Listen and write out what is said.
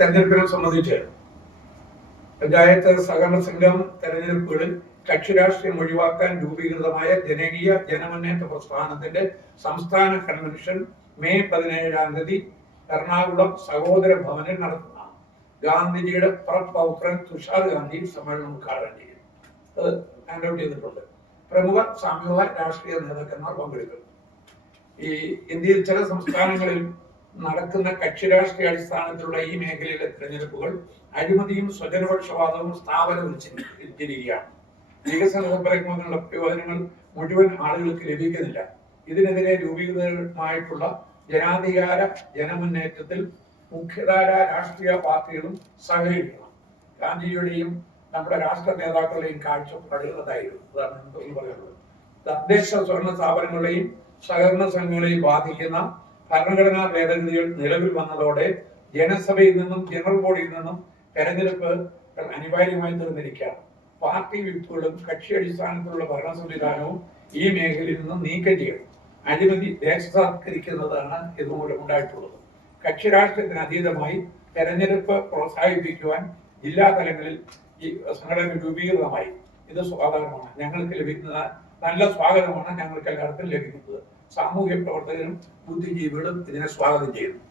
തെരഞ്ഞെടുപ്പിനെ സംബന്ധിച്ച് പഞ്ചായത്ത് സഹകരണ സംഘം തെരഞ്ഞെടുപ്പുകളിൽ കക്ഷി രാഷ്ട്രീയം ഒഴിവാക്കാൻ രൂപീകൃതമായ ജനകീയ ജനമുന്നേറ്റ പ്രസ്ഥാനത്തിന്റെ സംസ്ഥാന കൺവെൻഷൻ മെയ് 17 എറണാകുളം സഹോദര ഭവനിൽ നടത്തുന്നതാണ്. ഗാന്ധിജിയുടെ പ്രപൗത്രൻ തുഷാർ ഗാന്ധി സമ്മേളനം ഉദ്ഘാടനം ചെയ്യും. അത് ഹാൻഡ് ഔട്ട് ചെയ്തിട്ടുണ്ട്. പ്രമുഖ സാമൂഹിക രാഷ്ട്രീയ നേതാക്കന്മാർ പങ്കെടുക്കും. ഈ ഇന്ത്യയിൽ ചില സംസ്ഥാനങ്ങളിൽ നടക്കുന്ന കക്ഷി രാഷ്ട്രീയ അടിസ്ഥാനത്തിലുള്ള ഈ മേഖലയിലെ തിരഞ്ഞെടുപ്പുകൾ അഴിമതിയും സ്വജനപക്ഷപാതവും സ്ഥാപനവൽക്കരിച്ചിരിക്കുകയാണ്. വികസന സംരംഭങ്ങളുടെ പ്രയോജനങ്ങൾ മുഴുവൻ ആളുകൾക്ക് ലഭിക്കുന്നില്ല. ഇതിനെതിരെ രൂപീകൃതമായിട്ടുള്ള ജനാധികാര ജനമുന്നേറ്റത്തിൽ മുഖ്യധാര രാഷ്ട്രീയ പാർട്ടികളും സഹകരിക്കണം. ഗാന്ധിജിയുടെയും നമ്മുടെ രാഷ്ട്ര നേതാക്കളുടെയും കാഴ്ചപ്പാടുകൾ അതായിരുന്നു. അതാണ് പറയുന്നത്. തദ്ദേശ സ്വയംഭരണ സ്ഥാപനങ്ങളെയും സഹകരണ സംഘങ്ങളെയും ബാധിക്കുന്ന ഭരണഘടനാ ഭേദഗതികൾ നിലവിൽ വന്നതോടെ ജനസഭയിൽ നിന്നും ജനറൽ ബോഡിയിൽ നിന്നും തെരഞ്ഞെടുപ്പ് അനിവാര്യമായി തീർന്നിരിക്കുകയാണ്. പാർട്ടി വിപ്പുകളും കക്ഷി അടിസ്ഥാനത്തിലുള്ള ഭരണ സംവിധാനവും ഈ മേഖലയിൽ നിന്നും നീക്കം ചെയ്യണം. അഴിമതി ദേശസാത്കരിക്കുന്നതാണ് ഇതുമൂലം ഉണ്ടായിട്ടുള്ളത്. കക്ഷി രാഷ്ട്രീയത്തിന് അതീതമായി തെരഞ്ഞെടുപ്പ് പ്രോത്സാഹിപ്പിക്കുവാൻ ജില്ലാ തലങ്ങളിൽ ഈ സംഘടന രൂപീകൃതമായി. ഇത് സ്വാഗതമാണ്. ഞങ്ങൾക്ക് ലഭിക്കുന്ന നല്ല സ്വാഗതമാണ് ഞങ്ങൾക്ക് എല്ലാവർക്കും ലഭിക്കുന്നത്. സാമൂഹ്യ പ്രവർത്തകരും ബുദ്ധിജീവികളും ഇതിനെ സ്വാഗതം ചെയ്യുന്നു.